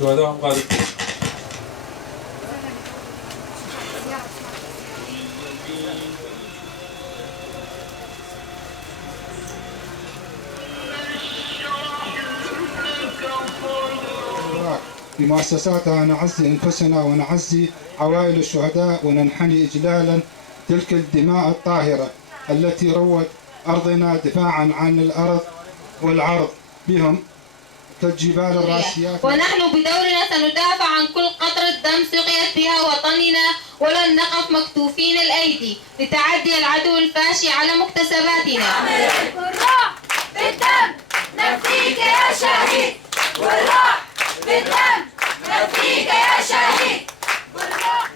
شهداء هم قادة. بمؤسساتها نعزي أنفسنا ونعزي عوائل الشهداء وننحني إجلالا تلك الدماء الطاهرة التي روت أرضنا دفاعا عن الأرض والعرض بهم كالجبال الراسيات. ونحن بدورنا سندافع عن كل قطرة دم سقيت بها وطننا، ولن نقف مكتوفين الأيدي لتعدي العدو الفاشي على مكتسباتنا. والروح بالدم نفديك يا شهيد، والروح بالدم نفديك يا شهيد، والروح.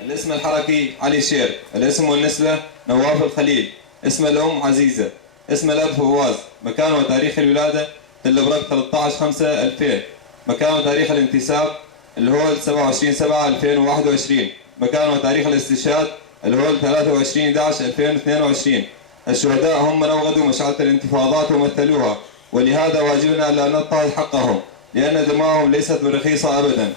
الاسم الحركي علي شير، الاسم والنسبة نواف الخليل، اسم الأم عزيزة، اسم الأب فواز، مكان وتاريخ الولادة تل برق 13/5/2000، مكان وتاريخ الانتساب الهول 27/7/2021، مكان وتاريخ الاستشهاد الهول 23/11/2022. الشهداء هم من أوغدوا مشعلة الانتفاضات ومثلوها، ولهذا واجبنا ألا نضطهد حقهم، لأن دماءهم ليست بالرخيصة أبدا.